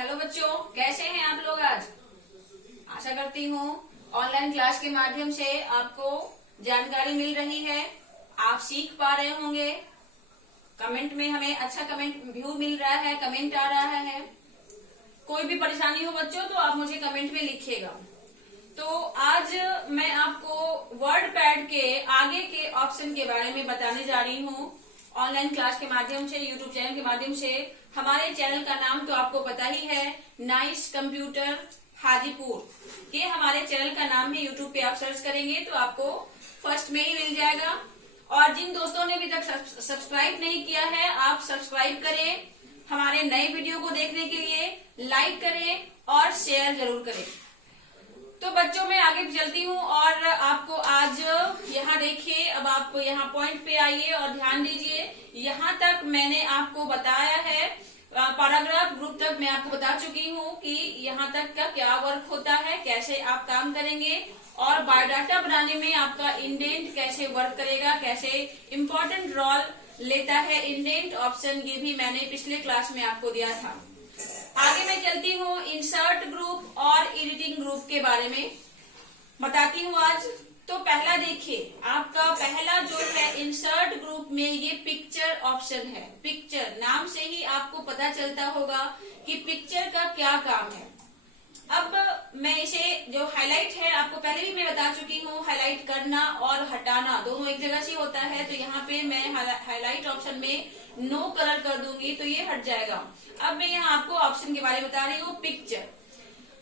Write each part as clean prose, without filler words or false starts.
Hello बच्चों, कैसे हैं आप लोग। आज आशा करती हूँ ऑनलाइन क्लास के माध्यम से आपको जानकारी मिल रही है, आप सीख पा रहे होंगे। कमेंट में हमें अच्छा कमेंट व्यू मिल रहा है, कमेंट आ रहा है। कोई भी परेशानी हो बच्चों तो आप मुझे कमेंट में लिखिएगा। तो आज मैं आपको वर्ड पैड के आगे के ऑप्शन के बारे में बताने जा रही हूँ। ऑनलाइन क्लास के माध्यम से, यूट्यूब चैनल के माध्यम से। हमारे चैनल का नाम तो आपको पता ही है, नाइस कंप्यूटर हाजीपुर। ये हमारे चैनल का नाम है। यूट्यूब पे आप सर्च करेंगे तो आपको फर्स्ट में ही मिल जाएगा। और जिन दोस्तों ने अभी तक सब्सक्राइब नहीं किया है, आप सब्सक्राइब करें। हमारे नए वीडियो को देखने के लिए लाइक करें और शेयर जरूर करें। तो बच्चों मैं आगे चलती हूँ और आपको आज यहाँ देखिए, अब आप यहाँ पॉइंट पे आइए और ध्यान दीजिए। यहाँ तक मैंने आपको बताया है, पैराग्राफ ग्रुप तक मैं आपको बता चुकी हूँ कि यहाँ तक का क्या वर्क होता है, कैसे आप काम करेंगे और बायोडाटा बनाने में आपका इंडेंट कैसे वर्क करेगा, कैसे इम्पोर्टेंट रोल लेता है इंडेंट ऑप्शन। ये भी मैंने पिछले क्लास में आपको दिया था। आगे मैं चलती हूँ, इंसर्ट ग्रुप और एडिटिंग ग्रुप के बारे में बताती हूँ आज। तो पहला देखिए, आपका पहला जो है इंसर्ट ग्रुप में ये पिक्चर ऑप्शन है। पिक्चर नाम से ही आपको पता चलता होगा कि पिक्चर का क्या काम है। अब मैं इसे जो हाईलाइट है, आपको पहले भी मैं बता चुकी हूँ, हाईलाइट करना और हटाना दोनों एक जगह से होता है। तो यहाँ पे मैं हाईलाइट ऑप्शन में नो कलर कर दूंगी तो ये हट जाएगा। अब मैं यहाँ आपको ऑप्शन के बारे में बता रही हूँ, पिक्चर।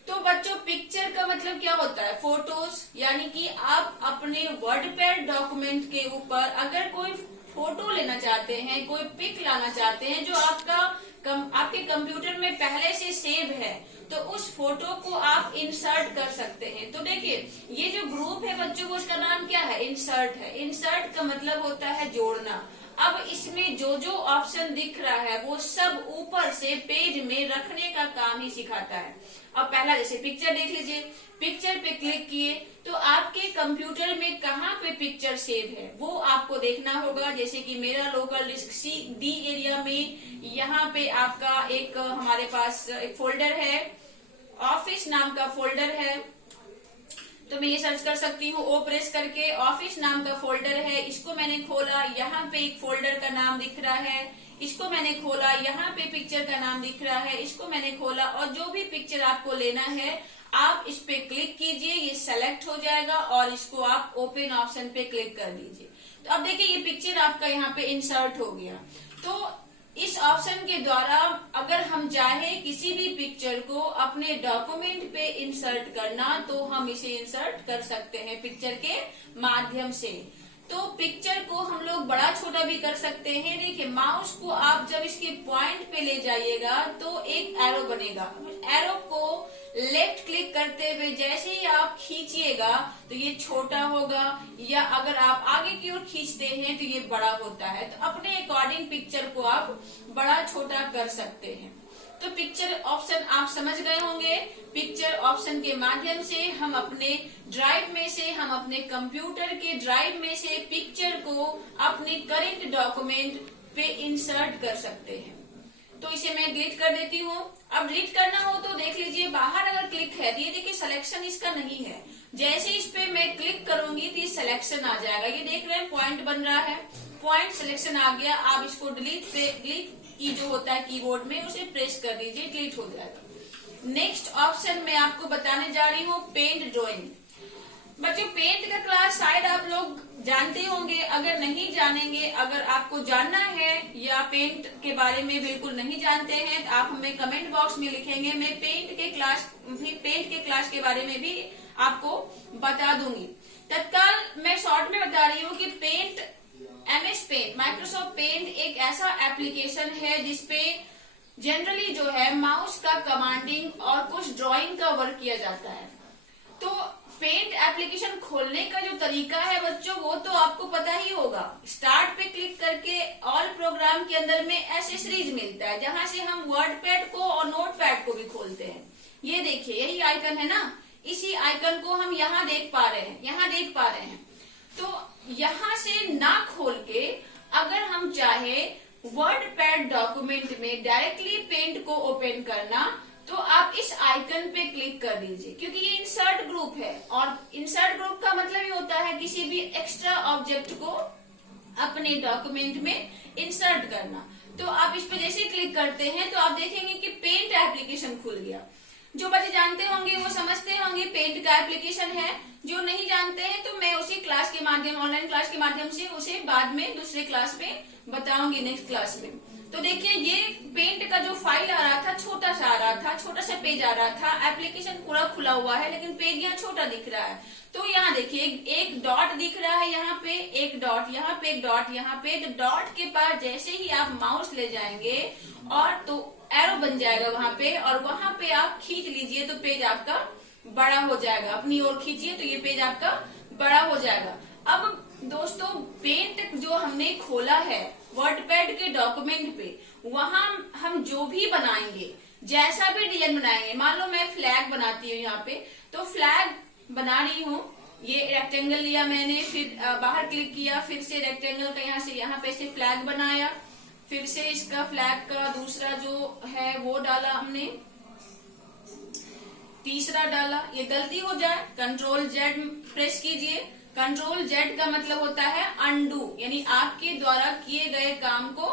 तो बच्चों पिक्चर का मतलब क्या होता है, फोटोज। यानी कि आप अपने वर्ड पैड डॉक्यूमेंट के ऊपर अगर कोई फोटो लेना चाहते हैं, कोई पिक लाना चाहते हैं जो आपके कंप्यूटर में पहले से सेव है, तो उस फोटो को आप इंसर्ट कर सकते हैं। तो देखिए ये जो ग्रुप है बच्चों को, उसका नाम क्या है, इंसर्ट है। इंसर्ट का मतलब होता है जोड़ना। अब इसमें जो जो ऑप्शन दिख रहा है वो सब ऊपर से पेज में रखने का काम ही सिखाता है। अब पहला जैसे पिक्चर देख लीजिए, पिक्चर पे क्लिक किए तो आपके कंप्यूटर में कहाँ पे पिक्चर सेव है वो आपको देखना होगा। जैसे कि मेरा लोकल डिस्क डी एरिया में यहाँ पे आपका एक हमारे पास एक फोल्डर है, ऑफिस नाम का फोल्डर है। तो मैं ये सर्च कर सकती हूँ, ओ प्रेस करके ऑफिस नाम का फोल्डर है, इसको मैंने खोला। यहाँ पे एक फोल्डर का नाम दिख रहा है, इसको मैंने खोला। यहाँ पे पिक्चर का नाम दिख रहा है, इसको मैंने खोला। और जो भी पिक्चर आपको लेना है आप इस पे क्लिक कीजिए, ये सेलेक्ट हो जाएगा और इसको आप ओपन ऑप्शन पे क्लिक कर दीजिए। तो अब देखिए ये पिक्चर आपका यहाँ पे इंसर्ट हो गया। तो इस ऑप्शन के द्वारा अगर हम चाहे किसी भी पिक्चर को अपने डॉक्यूमेंट पे इंसर्ट करना तो हम इसे इंसर्ट कर सकते हैं पिक्चर के माध्यम से। तो पिक्चर को हम लोग बड़ा छोटा भी कर सकते हैं। देखिए माउस को आप जब इसके पॉइंट पे ले जाइएगा तो एक एरो बनेगा। एरो को लेफ्ट क्लिक करते हुए जैसे ही आप खींचिएगा तो ये छोटा होगा, या अगर आप आगे की ओर खींचते हैं तो ये बड़ा होता है। तो अपने अकॉर्डिंग पिक्चर को आप बड़ा छोटा कर सकते हैं। तो पिक्चर ऑप्शन आप समझ गए होंगे। पिक्चर ऑप्शन के माध्यम से हम अपने ड्राइव में से, हम अपने कंप्यूटर के ड्राइव में से पिक्चर को अपने करंट डॉक्यूमेंट पे इंसर्ट कर सकते हैं। तो इसे मैं डिलीट कर देती हूँ। अब डिलीट करना हो तो देख लीजिए, बाहर अगर क्लिक है तो ये देखिए सिलेक्शन इसका नहीं है। जैसे इस पे मैं क्लिक करूंगी तो ये सिलेक्शन आ जाएगा। ये देख रहे हैं पॉइंट बन रहा है, पॉइंट सिलेक्शन आ गया। आप इसको डिलीट की जो होता है कीबोर्ड में उसे प्रेस कर दीजिए, डिलीट हो जाएगा। नेक्स्ट ऑप्शन मैं आपको बताने जा रही हूँ, पेंट ड्रॉइंग। बच्चों पेंट का क्लास शायद आप लोग जानते होंगे, अगर नहीं जानेंगे, अगर आपको जानना है या पेंट के बारे में बिल्कुल नहीं जानते हैं तो आप हमें कमेंट बॉक्स में लिखेंगे। मैं पेंट के क्लास के बारे में भी आपको बता दूंगी। तत्काल मैं शॉर्ट में बता रही हूँ कि paint, MS paint, Microsoft paint एक ऐसा एप्लीकेशन है जिसपे जनरली जो है माउस का कमांडिंग और कुछ ड्राइंग का वर्क किया जाता है। तो पेंट एप्लीकेशन खोलने का जो तरीका है बच्चों वो तो आपको पता ही होगा। स्टार्ट पे क्लिक करके ऑल प्रोग्राम के अंदर में एसेसरीज मिलता है, जहां से हम वर्ड पैड को और नोट पैड को भी खोलते हैं। ये देखिए यही आइकन है ना, इसी आइकन को हम यहाँ देख पा रहे हैं। तो यहाँ से ना खोल के अगर हम चाहे वर्ड पैड डॉक्यूमेंट में डायरेक्टली पेंट को ओपन करना तो आप इस आइकन पे क्लिक कर दीजिए, क्योंकि ये इंसर्ट ग्रुप है और इंसर्ट ग्रुप का मतलब ये होता है किसी भी एक्स्ट्रा ऑब्जेक्ट को अपने डॉक्यूमेंट में इंसर्ट करना। तो आप इस पे जैसे क्लिक करते हैं तो आप देखेंगे कि पेंट एप्लीकेशन खुल गया। जो बच्चे जानते होंगे वो समझते होंगे पेंट का एप्लीकेशन है, जो नहीं जानते हैं तो मैं उसी क्लास के माध्यम, ऑनलाइन क्लास के माध्यम से उसे बाद में दूसरे क्लास में बताऊंगी, नेक्स्ट क्लास में। तो देखिए ये पेंट का जो फाइल आ रहा था छोटा सा आ रहा था, छोटा सा पेज आ रहा था, एप्लीकेशन पूरा खुला हुआ है लेकिन पेज यहाँ छोटा दिख रहा है। तो यहाँ देखिए एक डॉट दिख रहा है, यहाँ पे एक डॉट, यहाँ पे एक डॉट, यहाँ पे तो डॉट के पास जैसे ही आप माउस ले जाएंगे और तो एरो बन जाएगा वहां पे, और वहां पे आप खींच लीजिए तो पेज आपका बड़ा हो जाएगा। अपनी ओर खींचिए तो ये पेज आपका बड़ा हो जाएगा। अब दोस्तों पेंट जो हमने खोला है वर्डपैड के डॉक्यूमेंट पे, वहां हम जो भी बनाएंगे, जैसा भी डिजाइन बनाएंगे, मान लो मैं फ्लैग बनाती हूँ यहाँ पे, तो फ्लैग बना रही हूँ, ये रेक्टेंगल लिया मैंने, फिर बाहर क्लिक किया, फिर से रेक्टेंगल का यहाँ से यहाँ पे से फ्लैग बनाया, फिर से इसका फ्लैग का दूसरा जो है वो डाला हमने, तीसरा डाला। ये गलती हो जाए कंट्रोल जेड प्रेस कीजिए। कंट्रोल जेड का मतलब होता है अनडू, यानी आपके द्वारा किए गए काम को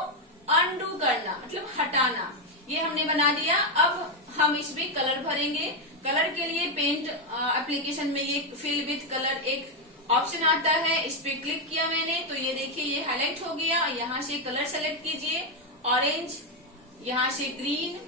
अनडू करना, मतलब हटाना। ये हमने बना दिया। अब हम इसमें कलर भरेंगे। कलर के लिए पेंट एप्लीकेशन में ये फिल विथ कलर एक ऑप्शन आता है, इस पे क्लिक किया मैंने तो ये देखिए ये हाईलाइट हो गया। यहाँ से कलर सेलेक्ट कीजिए, ऑरेंज, यहाँ से ग्रीन,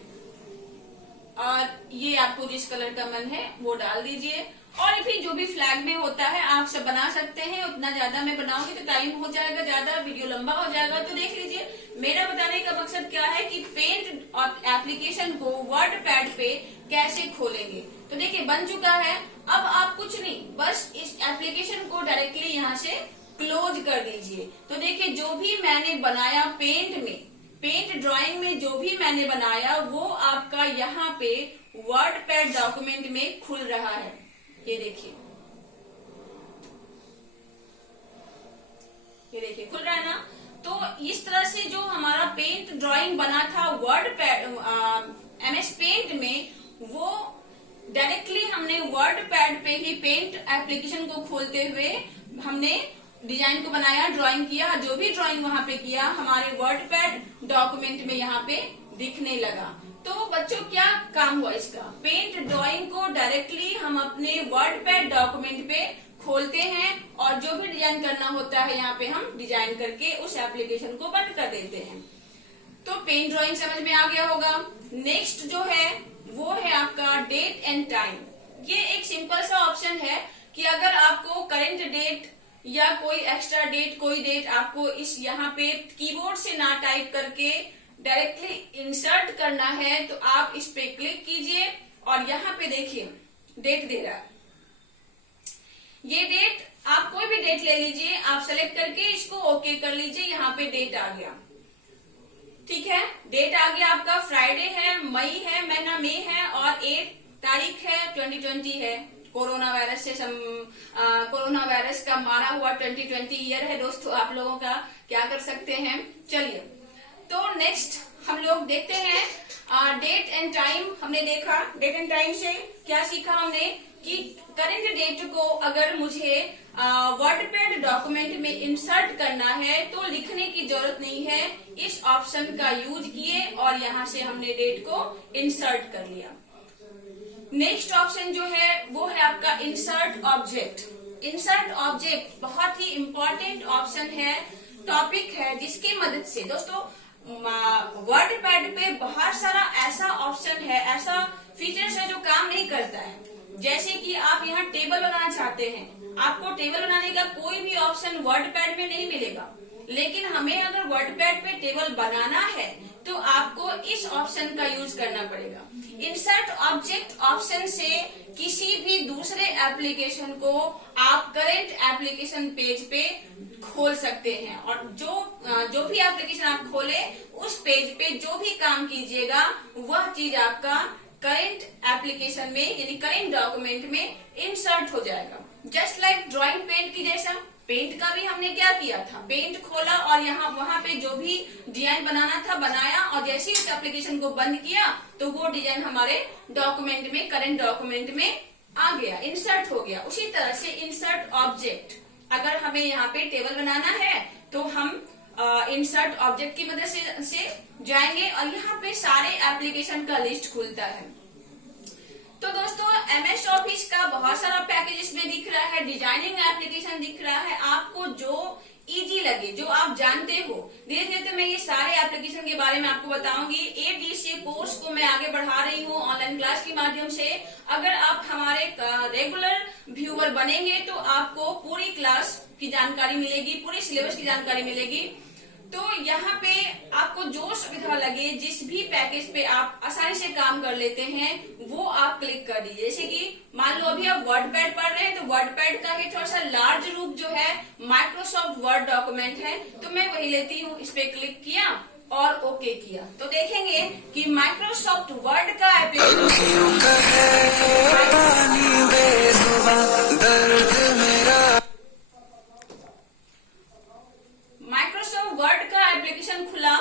और ये आपको जिस कलर का मन है वो डाल दीजिए। और फिर जो भी फ्लैग में होता है आप सब बना सकते हैं। उतना ज्यादा मैं बनाऊंगी तो टाइम हो जाएगा, ज्यादा वीडियो लंबा हो जाएगा। तो देख लीजिए मेरा बताने का मकसद क्या है कि पेंट और एप्लीकेशन को वर्डपैड पे कैसे खोलेंगे। तो देखिए बन चुका है। अब आप कुछ नहीं, बस इस एप्लीकेशन को डायरेक्टली यहाँ से क्लोज कर दीजिए। तो देखिए जो भी मैंने बनाया पेंट में, पेंट ड्राइंग में जो भी मैंने बनाया वो आपका यहाँ पे वर्डपैड डॉक्यूमेंट में खुल रहा है। ये देखिए, ये देखिए खुल रहा है ना। तो इस तरह से जो हमारा पेंट ड्राइंग बना था वर्डपैड MS पेंट में, वो डायरेक्टली हमने वर्डपैड पे ही पेंट एप्लीकेशन को खोलते हुए हमने डिजाइन को बनाया, ड्राइंग किया। जो भी ड्राइंग वहां पे किया हमारे वर्डपैड डॉक्यूमेंट में यहाँ पे दिखने लगा। तो बच्चों क्या काम हुआ इसका, पेंट ड्राइंग को डायरेक्टली हम अपने वर्डपैड डॉक्यूमेंट पे खोलते हैं और जो भी डिजाइन करना होता है यहाँ पे हम डिजाइन करके उस एप्लीकेशन को बंद कर देते हैं। तो पेंट ड्राइंग समझ में आ गया होगा। नेक्स्ट जो है वो है आपका डेट एंड टाइम। ये एक सिंपल सा ऑप्शन है कि अगर आपको करंट डेट या कोई एक्स्ट्रा डेट, कोई डेट आपको इस यहाँ पे कीबोर्ड से ना टाइप करके डायरेक्टली इंसर्ट करना है तो आप इस पे क्लिक कीजिए और यहाँ पे देखिए डेट दे रहा है। ये डेट आप कोई भी डेट ले लीजिए, आप सेलेक्ट करके इसको ओके कर लीजिए। यहाँ पे डेट आ गया, ठीक है, डेट आ गया आपका। फ्राइडे है, मई है, महीना मई है और 1 तारीख है, 2020 है। कोरोना वायरस से कोरोना वायरस का मारा हुआ 2020 ईयर है दोस्तों, आप लोगों का क्या कर सकते हैं। चलिए तो नेक्स्ट हम लोग देखते हैं डेट एंड टाइम। हमने देखा डेट एंड टाइम से क्या सीखा हमने कि करंट डेट को अगर मुझे वर्डपैड डॉक्यूमेंट में इंसर्ट करना है तो लिखने की जरूरत नहीं है, इस ऑप्शन का यूज किए और यहाँ से हमने डेट को इंसर्ट कर लिया। नेक्स्ट ऑप्शन जो है वो है आपका इंसर्ट ऑब्जेक्ट। इंसर्ट ऑब्जेक्ट बहुत ही इंपॉर्टेंट ऑप्शन है, टॉपिक है, जिसकी मदद से दोस्तों वर्डपैड पे बहुत सारा ऐसा ऑप्शन है, ऐसा फीचर्स है जो काम नहीं करता है। जैसे कि आप यहाँ टेबल बनाना चाहते हैं, आपको टेबल बनाने का कोई भी ऑप्शन वर्डपैड में नहीं मिलेगा, लेकिन हमें अगर वर्डपैड पे टेबल बनाना है तो आपको इस ऑप्शन का यूज करना पड़ेगा। इंसर्ट ऑब्जेक्ट ऑप्शन से किसी भी दूसरे एप्लीकेशन को आप करंट एप्लीकेशन पेज पे खोल सकते हैं और जो भी एप्लीकेशन आप खोले उस पेज पे जो भी काम कीजिएगा वह चीज आपका करंट एप्लीकेशन में यानी करंट डॉक्यूमेंट में इंसर्ट हो जाएगा। जस्ट लाइक ड्राइंग पेंट की जैसा पेंट का भी हमने क्या किया था, पेंट खोला और यहाँ वहां पे जो भी डिजाइन बनाना था बनाया, और जैसे ही इस एप्लीकेशन को बंद किया तो वो डिजाइन हमारे डॉक्यूमेंट में, करंट डॉक्यूमेंट में आ गया, इंसर्ट हो गया। उसी तरह से इंसर्ट ऑब्जेक्ट, अगर हमें यहाँ पे टेबल बनाना है तो हम इंसर्ट ऑब्जेक्ट की मदद से जाएंगे और यहाँ पे सारे एप्लीकेशन का लिस्ट खुलता है। तो दोस्तों एमएस ऑफिस का बहुत सारा पैकेज इसमें दिख रहा है, डिजाइनिंग एप्लीकेशन दिख रहा है, आपको जो इजी लगे, जो आप जानते हो। धीरे धीरे तो मैं ये सारे एप्लीकेशन के बारे में आपको बताऊंगी। ADCA कोर्स को मैं आगे बढ़ा रही हूँ ऑनलाइन क्लास के माध्यम से। अगर आप हमारे रेगुलर व्यूअर बनेंगे तो आपको पूरी क्लास की जानकारी मिलेगी, पूरी सिलेबस की जानकारी मिलेगी। तो यहाँ पे आपको जो सुविधा लगे, जिस भी पैकेज पे आप आसानी से काम कर लेते हैं वो आप क्लिक कर दीजिए। जैसे कि मान लो अभी आप वर्ड पैड पढ़ रहे हैं तो वर्ड पैड का ही थोड़ा सा लार्ज रूप जो है माइक्रोसॉफ्ट वर्ड डॉक्यूमेंट है, तो मैं वही लेती हूँ। इस पे क्लिक किया और ओके किया तो देखेंगे कि माइक्रोसॉफ्ट वर्ड का माइक्रोसॉफ्ट वर्ड का एप्लीकेशन खुला।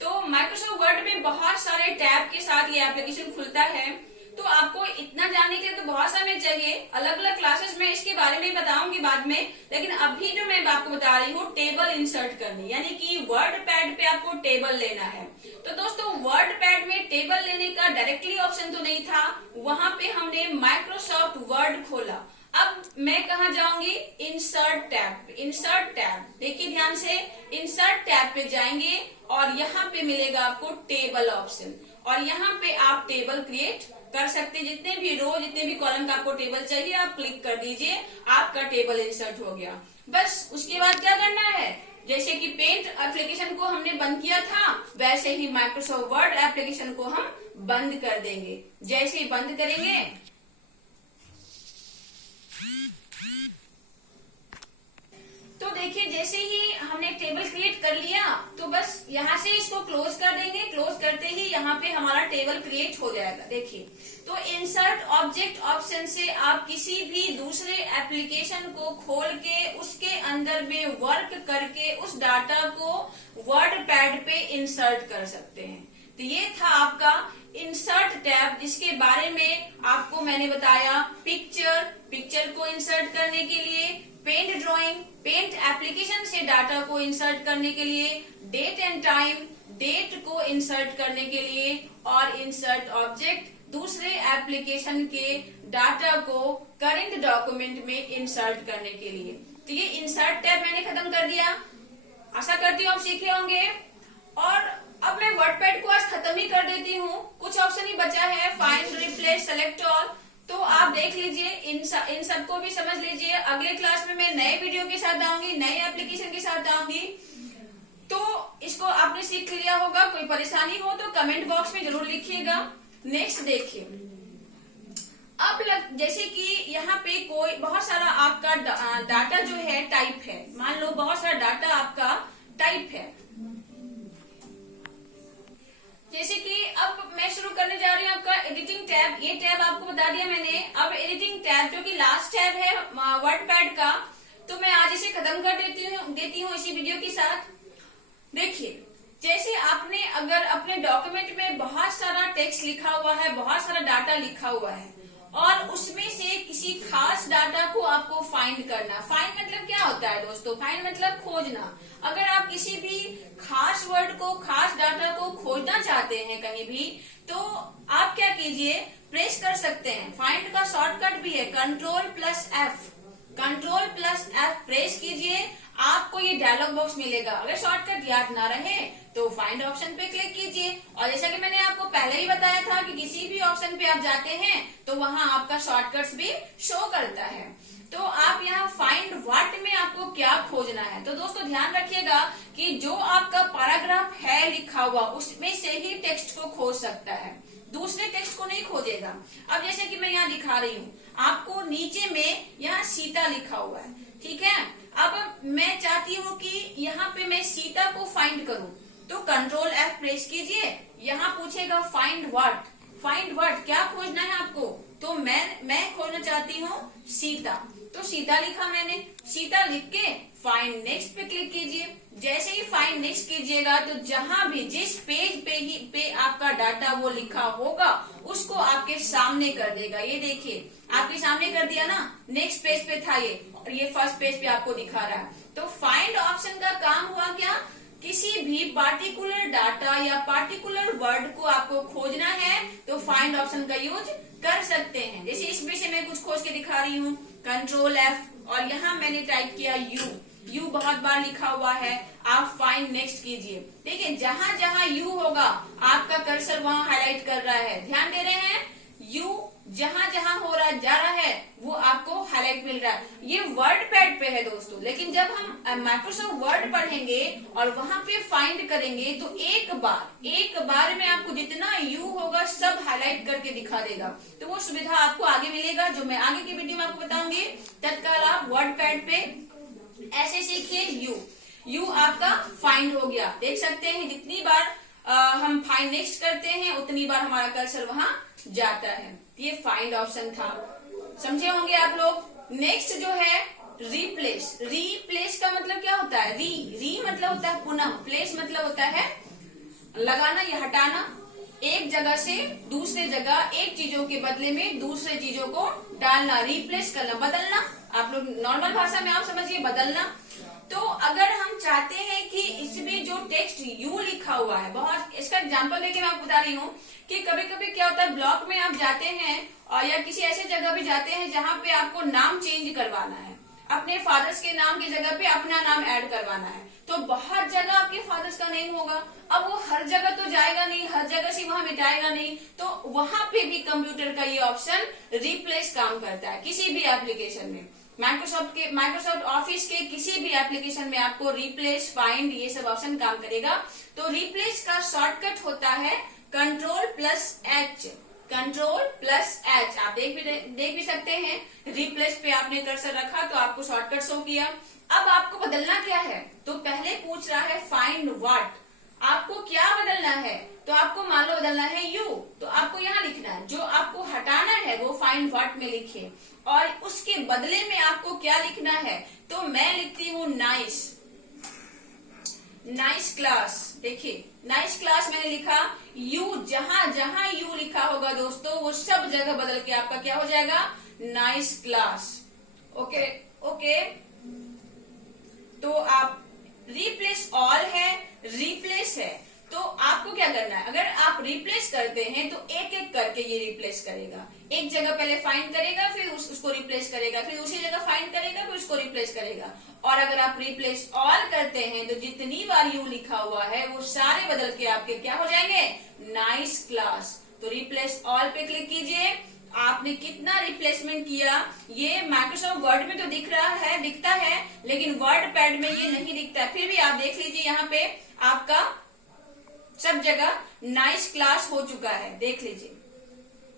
तो माइक्रोसॉफ्ट वर्ड में बहुत सारे टैब के साथ ये एप्लीकेशन खुलता है। तो आपको इतना जानने के लिए तो बहुत समय चाहिए, अलग अलग क्लासेस में इसके बारे में बताऊंगी बाद में, लेकिन अभी जो मैं आपको बता रही हूँ टेबल इंसर्ट करनी, यानी कि वर्ड पैड पे आपको टेबल लेना है। तो दोस्तों वर्ड पैड में टेबल लेने का डायरेक्टली ऑप्शन तो नहीं था, वहां पे हमने माइक्रोसॉफ्ट वर्ड खोला। अब मैं कहा जाऊंगी, इंसर्ट टैब। इंसर्ट टैब देखिए ध्यान से, इंसर्ट टैब पे जाएंगे और यहाँ पे मिलेगा आपको टेबल ऑप्शन, और यहाँ पे आप टेबल क्रिएट कर सकते हैं। जितने भी रो, जितने भी कॉलम का आपको टेबल चाहिए आप क्लिक कर दीजिए, आपका टेबल इंसर्ट हो गया। बस उसके बाद क्या करना है, जैसे कि पेंट एप्लीकेशन को हमने बंद किया था वैसे ही माइक्रोसॉफ्ट वर्ड एप्लीकेशन को हम बंद कर देंगे। जैसे ही बंद करेंगे तो देखिए जैसे ही हमने टेबल क्रिएट कर लिया तो बस यहाँ से इसको क्लोज कर देंगे। क्लोज करते ही यहाँ पे हमारा टेबल क्रिएट हो जाएगा। देखिए तो इंसर्ट ऑब्जेक्ट ऑप्शन से आप किसी भी दूसरे एप्लीकेशन को खोल के उसके अंदर में वर्क करके उस डाटा को वर्ड पैड पे इंसर्ट कर सकते हैं। तो ये था आपका इंसर्ट टैब, जिसके बारे में आपको मैंने बताया। पिक्चर को इंसर्ट करने के लिए, पेंट ड्राइंग, पेंट एप्लीकेशन से डाटा को इंसर्ट करने के लिए, डेट एंड टाइम, डेट को इंसर्ट करने के लिए, और इंसर्ट ऑब्जेक्ट दूसरे एप्लीकेशन के डाटा को करंट डॉक्यूमेंट में इंसर्ट करने के लिए। तो ये इंसर्ट टैब मैंने खत्म कर दिया। आशा करती हूँ आप सीखे होंगे। और अब मैं वर्डपैड को आज खत्म ही कर देती हूँ, कुछ ऑप्शन ही बचा है, फाइंड, रिप्लेस, सेलेक्ट ऑल। तो आप देख लीजिए, इन सबको भी समझ लीजिए। अगले क्लास में मैं नए वीडियो के साथ आऊंगी, नए एप्लीकेशन के साथ आऊंगी। तो इसको आपने सीख लिया होगा। कोई परेशानी हो तो कमेंट बॉक्स में जरूर लिखिएगा। नेक्स्ट देखिए, अब जैसे कि यहाँ पे कोई बहुत सारा आपका डाटा जो है टाइप है, मान लो बहुत सारा डाटा आपका टाइप है। जैसे कि अब मैं शुरू करने जा रही हूँ आपका एडिटिंग टैब। ये टैब आपको बता दिया मैंने। अब एडिटिंग टैब जो कि लास्ट टैब है वर्डपैड का, तो मैं आज इसे खत्म कर देती हूँ इसी वीडियो के साथ। देखिए जैसे आपने अगर अपने डॉक्यूमेंट में बहुत सारा टेक्स्ट लिखा हुआ है, बहुत सारा डाटा लिखा हुआ है, और उसमें से किसी खास डाटा को आपको फाइंड करना। फाइंड मतलब क्या होता है दोस्तों? फाइंड मतलब खोजना। अगर आप किसी भी खास वर्ड को, खास डाटा को खोजना चाहते हैं कहीं भी, तो आप क्या कीजिए, प्रेस कर सकते हैं। फाइंड का शॉर्टकट भी है Ctrl+F। Ctrl+F प्रेस कीजिए, आपको ये डायलॉग बॉक्स मिलेगा। अगर शॉर्टकट याद ना रहे तो फाइंड ऑप्शन पे क्लिक कीजिए। और जैसा कि मैंने आपको पहले ही बताया था कि किसी भी ऑप्शन पे आप जाते हैं तो वहां आपका शॉर्टकट्स भी शो करता है। तो आप यहाँ फाइंड व्हाट में आपको क्या खोजना है। तो दोस्तों ध्यान रखिएगा कि जो आपका पैराग्राफ है लिखा हुआ, उसमें से ही टेक्स्ट को खोज सकता है, दूसरे टेक्स्ट को नहीं खोजेगा। अब जैसे कि मैं यहाँ दिखा रही हूँ आपको, नीचे में यहाँ सीता लिखा हुआ है, ठीक है। अब मैं चाहती हूँ कि यहाँ पे मैं सीता को फाइंड करूँ, तो Ctrl+F प्रेस कीजिए। यहाँ पूछेगा फाइंड व्हाट। फाइंड व्हाट क्या खोजना है आपको? तो मैं खोजना चाहती हूँ सीता। तो सीता लिखा मैंने, सीता लिख के फाइंड नेक्स्ट पे क्लिक कीजिए। जैसे ही फाइंड नेक्स्ट कीजिएगा तो जहां भी जिस पेज पे आपका डाटा वो लिखा होगा उसको आपके सामने कर देगा। ये देखिए आपके सामने कर दिया ना, नेक्स्ट पेज पे था ये और ये फर्स्ट पेज पे आपको दिखा रहा है। तो फाइंड ऑप्शन का काम हुआ क्या, किसी भी पार्टिकुलर डाटा या पार्टिकुलर वर्ड को आपको खोजना है तो फाइंड ऑप्शन का यूज कर सकते हैं। जैसे इसमें से मैं कुछ खोज के दिखा रही हूँ, कंट्रोल F और यहाँ मैंने टाइप किया यू बहुत बार लिखा हुआ है, आप फाइंड नेक्स्ट कीजिए। देखिए जहां जहां यू होगा आपका कर्सर वहां हाईलाइट कर रहा है, ध्यान दे रहे हैं, यू जहां जहां हो रहा जा रहा है वो आपको हाईलाइट मिल रहा है। ये वर्ड पैड पे है दोस्तों, लेकिन जब हम माइक्रोसॉफ्ट वर्ड पढ़ेंगे और वहां पे फाइंड करेंगे तो एक बार में आपको जितना यू होगा सब हाईलाइट करके दिखा देगा। तो वो सुविधा आपको आगे मिलेगा, जो मैं आगे की वीडियो में आपको बताऊंगी। तत्काल आप वर्ड पैड पे ऐसे सीखिए यू आपका फाइंड हो गया। देख सकते हैं जितनी बार हम फाइंड नेक्स्ट करते हैं उतनी बार हमारा कर्सर वहां जाता है। ये फाइंड ऑप्शन था, समझे होंगे आप लोग। नेक्स्ट जो है रिप्लेस का मतलब क्या होता है, री मतलब होता है पुनः, प्लेस मतलब होता है लगाना या हटाना, एक जगह से दूसरे जगह एक चीजों के बदले में दूसरे चीजों को डालना, रिप्लेस करना, बदलना। आप लोग नॉर्मल भाषा में आप समझिए बदलना। तो अगर हम चाहते हैं कि इसमें जो टेक्स्ट यू लिखा हुआ है, बहुत इसका एग्जांपल देके मैं आपको बता रही हूँ कि कभी कभी क्या होता है, ब्लॉक में आप जाते हैं और या किसी ऐसे जगह भी जाते हैं जहाँ पे आपको नाम चेंज करवाना है, अपने फादर्स के नाम की जगह पे अपना नाम ऐड करवाना है। तो बहुत जगह आपके फादर्स का नेम होगा, अब वो हर जगह तो जाएगा नहीं, हर जगह से वहां मिटाएगा नहीं, तो वहां पे भी कंप्यूटर का ये ऑप्शन रिप्लेस काम करता है। किसी भी एप्लीकेशन में माइक्रोसॉफ्ट ऑफिस के किसी भी एप्लीकेशन में आपको रिप्लेस, फाइंड ये सब ऑप्शन काम करेगा। तो रिप्लेस का शॉर्टकट होता है Ctrl+H। Ctrl+H आप देख भी सकते हैं। रिप्लेस पे आपने कर्सर रखा तो आपको शॉर्टकट शो किया। अब आपको बदलना क्या है, तो पहले पूछ रहा है फाइंड व्हाट, आपको क्या बदलना है, तो आपको मान लो बदलना है यू, तो आपको यहाँ लिखना है, जो आपको हटाना है वो फाइंड व्हाट में लिखिए और उसके बदले में आपको क्या लिखना है, तो मैं लिखती हूँ नाइस क्लास। देखिए नाइस क्लास मैंने लिखा, यू जहां जहां यू लिखा होगा दोस्तों वो सब जगह बदल के आपका क्या हो जाएगा, नाइस क्लास। ओके तो आप रिप्लेस ऑल है, रिप्लेस है, तो आपको क्या करना है, अगर आप रिप्लेस करते हैं तो एक एक करके ये रिप्लेस करेगा। एक जगह पहले फाइंड करेगा, फिर उसको रिप्लेस करेगा, फिर उसी जगह फाइंड करेगा, फिर उसको रिप्लेस करेगा। और अगर आप रिप्लेस ऑल करते हैं तो जितनी बार यू लिखा हुआ है वो सारे बदल के आपके क्या हो जाएंगे, नाइस क्लास। तो रिप्लेस ऑल पे क्लिक कीजिए। आपने कितना रिप्लेसमेंट किया, ये माइक्रोसॉफ्ट वर्ड में तो दिखता है, लेकिन वर्ड पैड में ये नहीं दिखता है। फिर भी आप देख लीजिए यहाँ पे आपका सब जगह नाइस क्लास हो चुका है, देख लीजिए,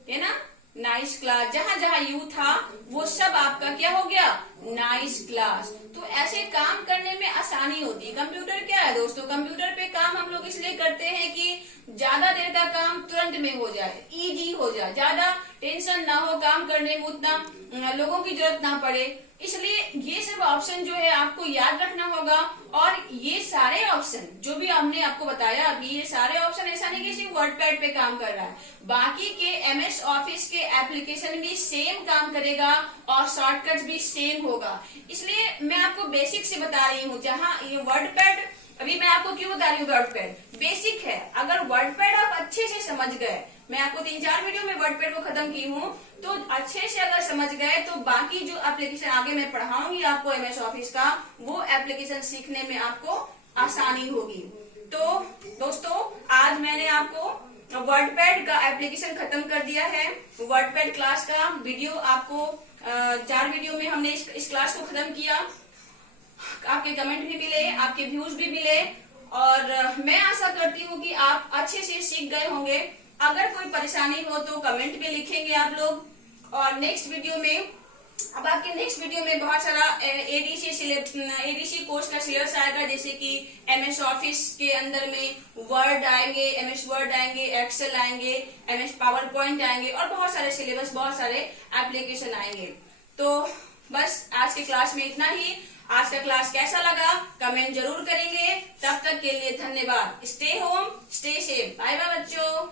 है ना, नाइस क्लास। जहां जहां यू था वो सब आपका क्या हो गया, नाइस क्लास। तो ऐसे काम करने में आसानी होती है। कंप्यूटर क्या है दोस्तों, कंप्यूटर पे काम हम लोग इसलिए करते हैं कि ज्यादा देर का काम तुरंत में हो जाए, इजी हो जाए, ज्यादा टेंशन ना हो, काम करने में उतना लोगों की जरूरत ना पड़े, इसलिए ये सब ऑप्शन जो है आपको याद रखना होगा। और ये सारे ऑप्शन जो भी हमने आपको बताया अभी, ये सारे ऑप्शन ऐसा नहीं कि सिर्फ वर्ड पैड पे काम कर रहा है, बाकी के MS ऑफिस के एप्लीकेशन भी सेम काम करेगा और शॉर्टकट भी सेम होगा। इसलिए मैं आपको बेसिक से बता रही हूँ। जहाँ ये वर्ड पैड, अभी मैं आपको क्यों बता रही हूँ, वर्ड पैड बेसिक है। अगर वर्ड पैड आप अच्छे से समझ गए, मैं आपको 3-4 वीडियो में वर्ड पैड को खत्म की हूँ, तो अच्छे से अगर समझ गए तो बाकी जो एप्लीकेशन आगे मैं पढ़ाऊंगी आपको MS ऑफिस का, वो एप्लीकेशन सीखने में आपको आसानी होगी। तो दोस्तों आज मैंने आपको वर्ड पैड का एप्लीकेशन खत्म कर दिया है। वर्ड पैड क्लास का वीडियो आपको 4 वीडियो में हमने इस क्लास को खत्म किया। आपके कमेंट भी मिले, आपके व्यूज भी मिले, और मैं आशा करती हूँ कि आप अच्छे से सीख गए होंगे। अगर कोई परेशानी हो तो कमेंट में लिखेंगे आप लोग। और नेक्स्ट वीडियो में, अब आपके नेक्स्ट वीडियो में बहुत सारा एडीसी कोर्स का सिलेबस आएगा, जैसे कि MS ऑफिस के अंदर में वर्ड आएंगे, MS वर्ड आएंगे, एक्सेल आएंगे, MS पावर पॉइंट आएंगे, और बहुत सारे सिलेबस, बहुत सारे एप्लीकेशन आएंगे। तो बस आज के क्लास में इतना ही। आज का क्लास कैसा लगा कमेंट जरूर करेंगे। तब तक के लिए धन्यवाद। Stay home, stay safe. Bye bye बच्चों।